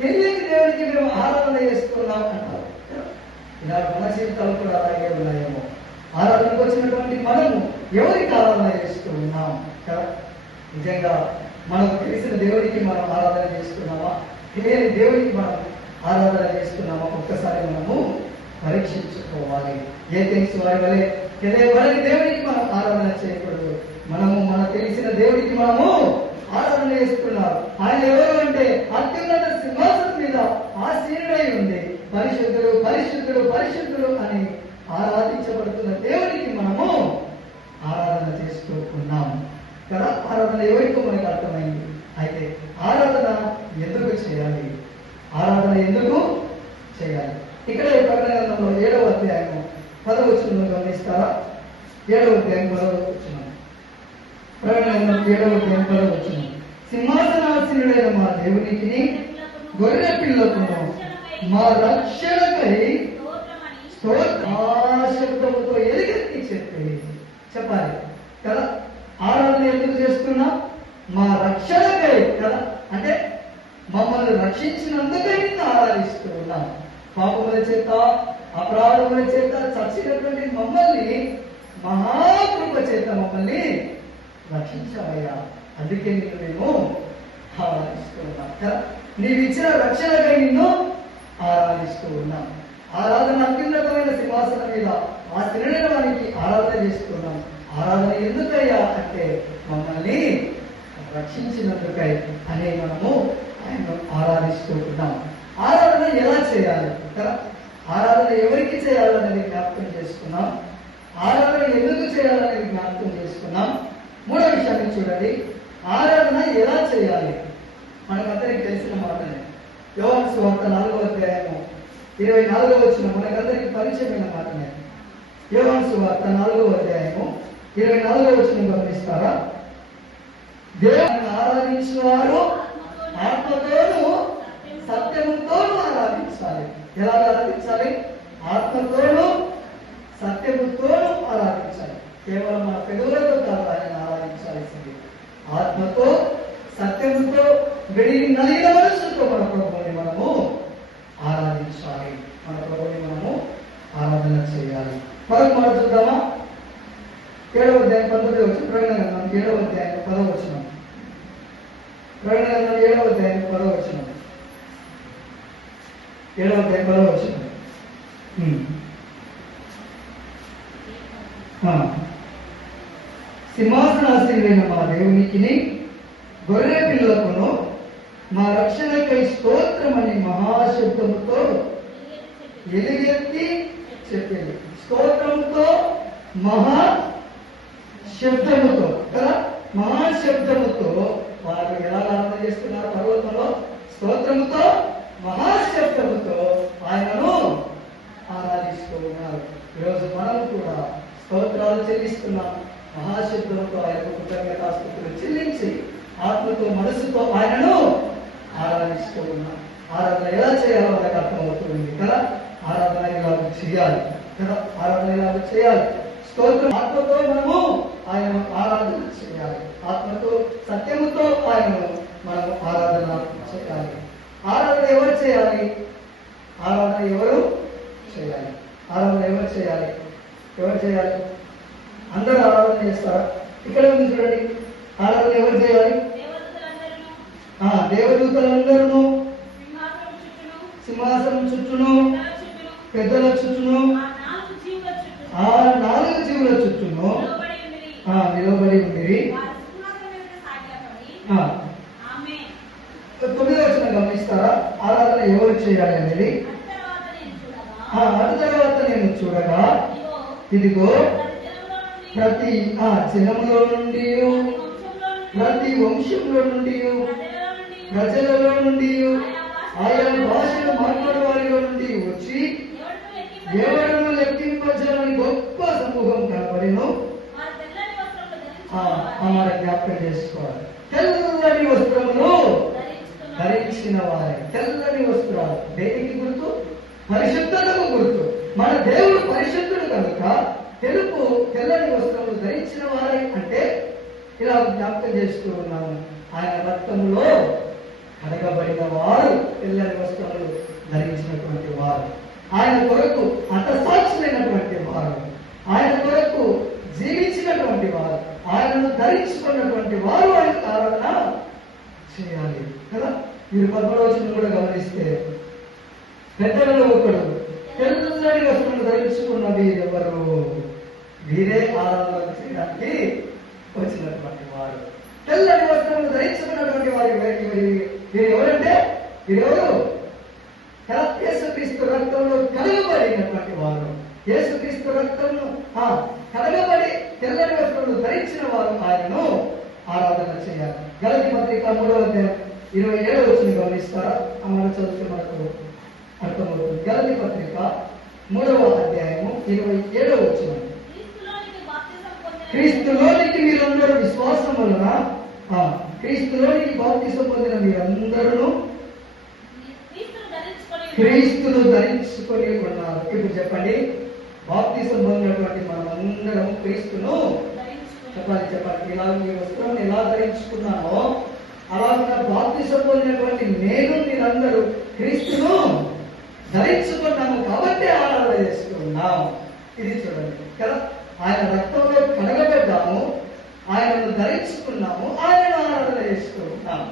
తెలియని దేవుడికి మేము ఆరాధన చేస్తున్నాం అంటారు. ఇలాంటి మన జీవితాలు కూడా అలాగే ఉన్నాయేమో. ఆరాధనకు వచ్చినటువంటి మనము ఎవరికి ఆరాధన చేస్తూ ఉన్నాం కదా? నిజంగా మనకు తెలిసిన దేవుడికి మనం ఆరాధన చేస్తున్నామా, తెలియని దేవుడికి మనం ఆరాధన చేస్తున్నామా? ఒక్కసారి మనము పరీక్షించుకోవాలి. ఏ తెలుసు వారి వలె తెలియబడని దేవుడికి మనం ఆరాధన చేయకూడదు. మనము మన తెలిసిన దేవుడికి మనము ఆరాధన చేస్తున్నారు. ఆయన ఎవరు అంటే అత్యున్నత సింహాసనం మీద ఆసీనుడై ఉంది. పరిశుద్ధుడు పరిశుద్ధుడు పరిశుద్ధుడు అని ఆరాధించబడుతున్న దేవుడికి మనము ఆరాధన చేస్తూ ఉన్నాము కదా. ఆరాధన ఎవరికో మనకు అర్థమైంది. అయితే ఆరాధన ఎందుకు చేయాలి? ఆరాధన ఎందుకు చేయాలి? ఇక్కడ ప్రకటన గ్రంథంలో 7వ అధ్యాయము 10వ వచనంలో గమనిస్తారా? 7వ అధ్యాయం 10వ వచనం. ప్రకటన గ్రంథం 7వ అధ్యాయం 10వ వచనం. సింహాసనాసీనుడైన మా దేవునికి గొర్రె పిల్లకును మా రక్షణకై శబ్దముతో ఎలుగెత్తి చెప్పాలి కదా. ఆరాధన ఎందుకు చేస్తున్నాం? మా రక్షణకై కదా. అంటే మమ్మల్ని రక్షించినందుకై ఆరాధిస్తూ ఉన్నాం. పాపముల చేత అపరాధముల చేత చచ్చినటువంటి మమ్మల్ని మహాకృప చేత మమ్మల్ని రక్షించావయ్యా, అందుకే నిన్ను మేము ఆరాధిస్తూ ఉన్నాం కదా. నీవు ఇచ్చిన రక్షణకై నిన్ను ఆరాధిస్తూ ఉన్నాం. ఆరాధన అత్యున్నతమైన సింహాసనం మీద ఆశ్రయించిన వారికి ఆరాధన చేస్తున్నాం. ఆరాధన ఎందుకయ్యా అంటే మమ్మల్ని రక్షించినందుకై అనే మనము ఆయన ఆరాధిస్తూ ఉన్నాం. ఆరాధన ఎలా చేయాలి కదా? ఆరాధన ఎవరికి చేయాలనేది జ్ఞాపకం చేసుకున్నాం. ఆరాధన ఎందుకు చేయాలనేది జ్ఞాపకం చేసుకున్నాం. మూడో విషయాన్ని చూడండి, ఆరాధన ఎలా చేయాలి? మనకందరికి తెలిసిన మాటనే. యోహాను సువార్త 4వ అధ్యాయము 24వ వచనం మనకందరికి పరిచయమైన మాటనే. యోహాను సువార్త 4వ అధ్యాయము 24వ వచనం గమనిస్తారా? దేవుని ఆరాధించిన వారు ఆత్మతోనూ సత్యముతోనూ ఆరాధించాలి. ఎలా ఆరాధించాలి? ఆత్మతోనూ సత్యముతోనూ ఆరాధించాలి. కేవలం మన పెదవులతో కాదు ఆయన ఆరాధించాల్సింది. ఆత్మతో సత్యముతో వెడిగి నలిగిన మనసుతో మన ప్రభువుని మనము ఆరాధించాలి. మన ప్రభువుని మనము ఆరాధన చేయాలి. మరొక మాట చూద్దామా? 7వ అధ్యాయం 19వ వచనం. ప్రకటన గ్రంథం 7వ అధ్యాయం 10వ వచనం. ప్రకటన గ్రంథం 7వ అధ్యాయం 10వ వచనం. 7వ అధ్యాయం 10వ వచనం. సింహాసనాసీనుడైన మా దేవునికి గొర్రె పిల్లకును మా రక్షణకై స్తోత్రమని మహాశబ్దముతో ఎలుగెత్తి చెప్పింది. స్తోత్రముతో మహా శబ్దముతో కదా. మహాశబ్దముతో వారు ఎలా ఆరాధన చేస్తున్నారు? పర్వతంలో స్తోత్రముతో మహాశబ్దముతో ఆయనను ఆరాధిస్తూ ఉన్నారు. ఈరోజు మనం కూడా స్తోత్రాలు చెల్లిస్తున్నాం. మహాశబ్దంతో ఆయనకు కృతజ్ఞతాస్తుతులు చెల్లించి ఆత్మతో మనసుతో ఆయనను ఆరాధిస్తూ ఉన్నాం. ఆరాధన ఎలా చేయాలో మనకు అర్థమవుతుంది కదా. ఆరాధన ఇలాగ చేయాలి కదా. ఆరాధన ఇలాగ చేయాలి. స్తోత్రం ఆత్మతో మనము ఆయనను ఆరాధన చేయాలి. ఆత్మతో సత్యముతో ఆయనను మనము ఆరాధన చేయాలి. ఆరాధన ఎవరు చేయాలి? ఆరాధన ఎవరు చేయాలి? ఆరాధన ఎవరు చేయాలి? ఎవరు చేయాలి? అందరూ ఆరాధన చేస్తారా? ఇక్కడ ఉంది చూడండి, ఆరాధన ఎవరు చేయాలి? దేవదూతలందరూ సింహాసనం చుట్టూను పెద్దల చుట్టూను ఆ 4 జీవుల చుట్టూను నిలబడి ఉంది. 9వ వచనం గమనిస్తారా? ఆరాధన ఎవరు చేయాలి అనేది. అటు తర్వాత నేను చూడగా ఇదిగో ప్రతి జనములో నుండి ప్రతి వంశంలో నుండి ప్రజలలో నుండి ఆయా భాషలు మాట్లాడే వారిలో నుండి వచ్చి ఎవరను లెక్కింపజాలని గొప్ప సమూహం కనబడిను. మన జ్ఞాపకం చేసుకోవాలి. తెల్లని వస్త్రములు ధరించిన వారే. తెల్లని వస్త్రాలు దేనికి గుర్తు? పరిశుద్ధతకు గుర్తు. మన దేవుడు పరిశుద్ధుడు కనుక తెల్లని వస్త్రములు ధరించిన వారే అంటే ఇలా జ్ఞాపకం చేస్తూ ఉన్నాము. ఆయన రక్తంలో కడగబడిన వారు తెల్లని వస్త్రములు ధరించినటువంటి వారు, ఆయన కొరకు హతసాక్షులైనటువంటి వారు, ఆయన కొరకు జీవించినటువంటి వారు, ఆయనను ధరించుకున్నటువంటి వారు ఆయనకు ఆరాధన చేయాలి కదా. మీరు 11వ వచనం కూడా గమనిస్తే, పెద్దలలో ఒకడు తెల్లని వస్త్రములు ధరించుకున్నది ఎవరు? వీరే ఆరాధన చేయడానికి వచ్చినటువంటి వారు. తెల్లని వస్త్రములు ధరించుకున్నటువంటి వారు వీరు ఎవరంటే, వీరెవరు? యేసుక్రీస్తు రక్తంలో కడగబడినటువంటి వారు, యేసుక్రీస్తు రక్తంలో కడగబడి తెల్లని వస్త్రములు ధరించిన వారు ఆయనను ఆరాధన చేయాలి. గలతీ పత్రిక 3వ అధ్యాయం 27వ వచనం గమనిస్తారా? అమలు చదివితే మనకు అర్థమవుతుంది. గలతీ పత్రిక 3వ అధ్యాయము 27వ వచనం, క్రీస్తులోనికి మీరందరూ విశ్వాసం వలన, క్రీస్తులోనికి బాప్తిసం పొందిన మీరందరూ క్రీస్తును ధరించుకొని ఉన్నారు. ఇప్పుడు చెప్పండి, బాప్తిసం పొందినటువంటి మనమందరం క్రీస్తును చెప్పాలి. ఇలా మీ వస్త్రం ఎలా ధరించుకున్నానో అలాగే బాప్తిసం పొందినటువంటి నేను మీరందరూ క్రీస్తును ధరించుకున్నాము కాబట్టి ఆరాధన చేసుకున్నాం. ఇది చూడండి కదా, ఆయన రక్తంలో కడగబడ్డాము, ఆయనను ధరించుకున్నాము, ఆయనను ఆరాధన చేసుకుంటున్నాం.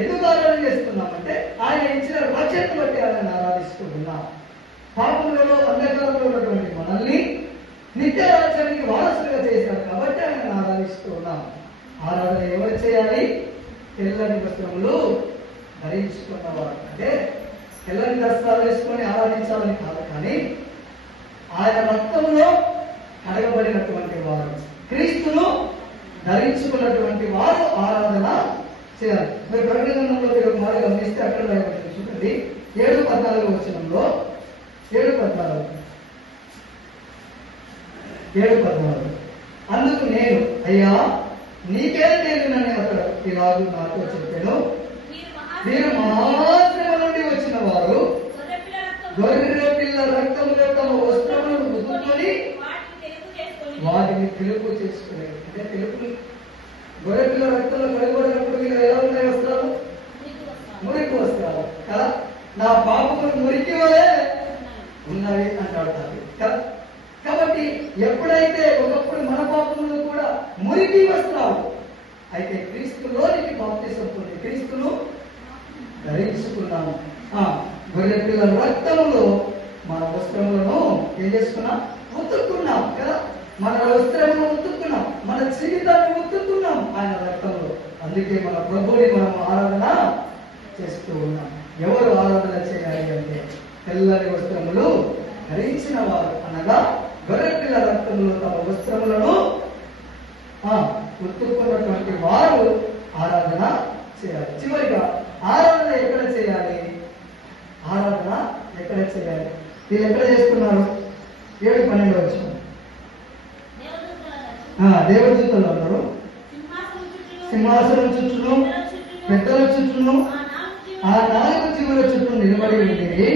ఎందుకు ఆరాధన చేస్తున్నామంటే ఆయన ఇచ్చిన రాజ్యాన్ని బట్టి ఆయన ఆరాధిస్తున్నాం. పాపంలో అంధకారంలో ఉన్నటువంటి మనల్ని నిత్య రాజ్యానికి వారసులుగా చేశారు కాబట్టి ఆయన ఆరాధిస్తున్నాం. ఆరాధన ఎవరు చేయాలి? తెల్లని వస్త్రములు ధరించుకున్నవారు. అంటే తెల్లని వస్త్రాలు వేసుకొని ఆరాధించాలని కాదు, కానీ ఆయన రక్తంలో కడగబడినటువంటి వారు, క్రీస్తును ధరించుకున్నటువంటి వారు ఆరాధన చేయాలి. మరి ప్రకటన గ్రంథంలో మీరు ఒక మాట గమనిస్తే అక్కడ రాయబడింది చూడండి, 7:14 వచనంలో, 7:14 అందుకు నేను, అయ్యా నీకే తెలియనని అతడు ఇలాగూ నాతో చెప్పాను, మీరు మహాశ్రమ నుండి వచ్చిన వారు గొర్రె పిల్ల రక్తములో తమ వస్త్రములను ఉతుక్కొని వాటిని తెలుపు చేసుకునే. అంటే తెలుపు, గొర్రె పిల్ల రక్తంలో కడగబడినప్పుడు మీరు ఎలా ఉన్నాయి వస్త్రాలు? మురికి వస్త్రాలు కదా. నా పాపములు మురికి వలే ఉన్నవి అంటాడు కదా. కాబట్టి ఎప్పుడైతే ఒకప్పుడు మన పాపములు కూడా మురికి వస్త్రాలు అయితే క్రీస్తులోనికి బాప్తిసం పొంది క్రీస్తును ధరించుకున్నాము. గొర్రె పిల్ల రక్తములో మన వస్త్రములను ఏం చేసుకున్నాం? ఉతుక్కున్నాం కదా. మన వస్త్రమును ఉతుక్కున్నాం, మన జీవితాన్ని ఉతుక్కున్నాం ఆయన రక్తంలో. అందుకే మన ప్రభువుని మనం ఆరాధన చేస్తూ ఉన్నాం. ఎవరు ఆరాధన చేయాలి అంటే తెల్లని వస్త్రములు ధరించిన వారు, అనగా గొర్రె పిల్ల రక్తంలో తమ వస్త్రములను ఉతుక్కున్నటువంటి వారు ఆరాధన చేయాలి. చివరిగా ఆరాధన ఎక్కడ చేయాలి? ఆరాధన ఎక్కడ చేయాలి? వీళ్ళు ఎక్కడ చేస్తున్నారు? 7:12 వచ్చిన దేవదూతలు అన్నారు, సింహాసనం చుట్టూను పెద్దల చుట్టూను ఆ 4 చివర చుట్టూ నిలబడి ఉండేది.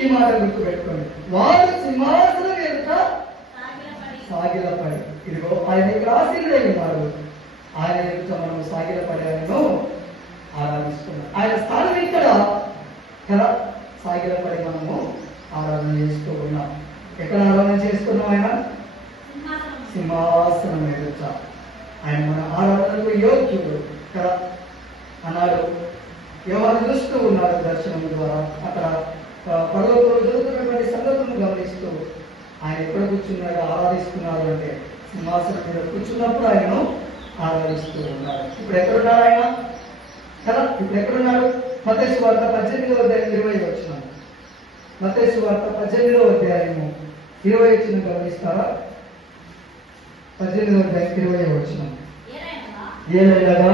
ఈ మాట గుర్తు పెట్టుకోండి, వారు సింహాసనం ఎదుట సాగిలపడి. ఇదిగో ఆయన ఇక్కడ ఆశీర్వై ఉన్నారు, ఆయన ఎదుట మనం సాగిలపడి ఆయనను ఆరాధిస్తున్నాం. ఆయన స్థానం ఇక్కడ కదా, సాగిలపడి మనము ఆరాధన చేస్తూ ఉన్నాం. ఎక్కడ ఆరాధన చేస్తున్నాం? ఆయన సింహాసనం ఎదుట. ఆయన మన ఆరాధనకు యోగ్యుడు కదా. అన్నాడు యోహాను చూస్తూ ఉన్నాడు దర్శనం ద్వారా. అక్కడ పరలోకంలో జరుగుతున్నటువంటి సంగతులను గమనిస్తూ ఆయన ఎక్కడ కూర్చున్నాడు, ఆరాధిస్తున్నారు అంటే సింహాసనం మీద కూర్చున్నప్పుడు ఆయనను ఆరాధిస్తూ ఉన్నాడు. ఇప్పుడు ఎక్కడున్నాడు ఆయన కదా? ఇప్పుడు ఎక్కడున్నాడు? మత్తయి సువార్త 18వ అధ్యాయం 20 వచనం. మత్తయి సువార్త 18వ అధ్యాయము 20 వచనం గమనిస్తారా? 18వ అధ్యాయం 20 వచనం. ఏలైనగా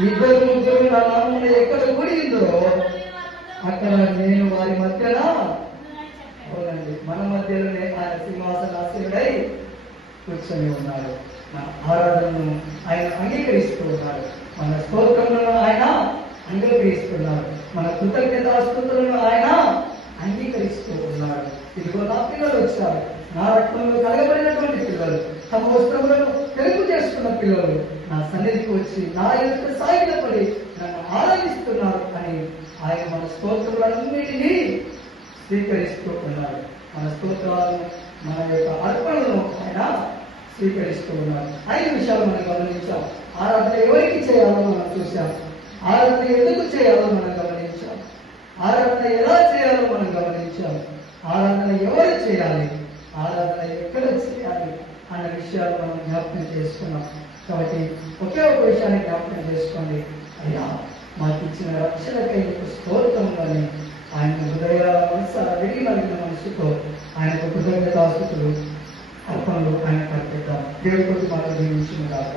2-3 నా నామమున ఎక్కడ కూడిందో అక్కడ నేను వారి మధ్యన అవునండి. మన మధ్యలోనే ఆయన సింహాసనాసీనుడై కూర్చొని ఉన్నాడు. మన ఆరాధనను ఆయన అంగీకరిస్తూ ఉన్నాడు. మన స్తోత్రములను ఆయన అంగీకరిస్తున్నాడు. మన కృతజ్ఞతాస్తుతులను ఆయన అంగీకరిస్తూ ఉన్నాడు. ఇదిగో నా పిల్లలు వచ్చారు, నా రక్తంలో కలగబడినటువంటి పిల్లలు, తమ వస్త్రములను తెలుపు చేసుకున్న పిల్లలు నా సన్నిధికి వచ్చి నా యొక్క సాగిలపడి నన్ను ఆరాధిస్తున్నారు అని స్తోత్రాలన్నిటినీ స్వీకరిస్తూ ఉన్నాడు. మన స్తోత్రాలను, మన యొక్క అర్పణలను ఆయన స్వీకరిస్తూ ఉన్నారు. 5 విషయాలు మనం గమనించాం. ఆరాధన ఎవరికి చేయాలో మనం చూసాం. ఆరాధన ఎందుకు చేయాలో మనం గమనించాం. ఆరాధన ఎలా చేయాలో మనం గమనించాం. ఆరాధన ఎవరు చేయాలి, ఆరాధన ఎక్కడ చేయాలి అన్న విషయాలు మనం జ్ఞాపకం చేసుకున్నాం. కాబట్టి ఒకే ఒక విషయాన్ని జ్ఞాపకం చేసుకోండి. అయ్యా, మాకు ఇచ్చిన రక్షణకై నీకు స్తోత్రములని ఆయన హృదయాల మనసు విడిగిన మనసుతో ఆయనకు కృతజ్ఞతాస్తుతులు అర్పణలు ఆయన అర్పిద్దాం. దేవుడి కొద్ది మాట దీవించిన కాక.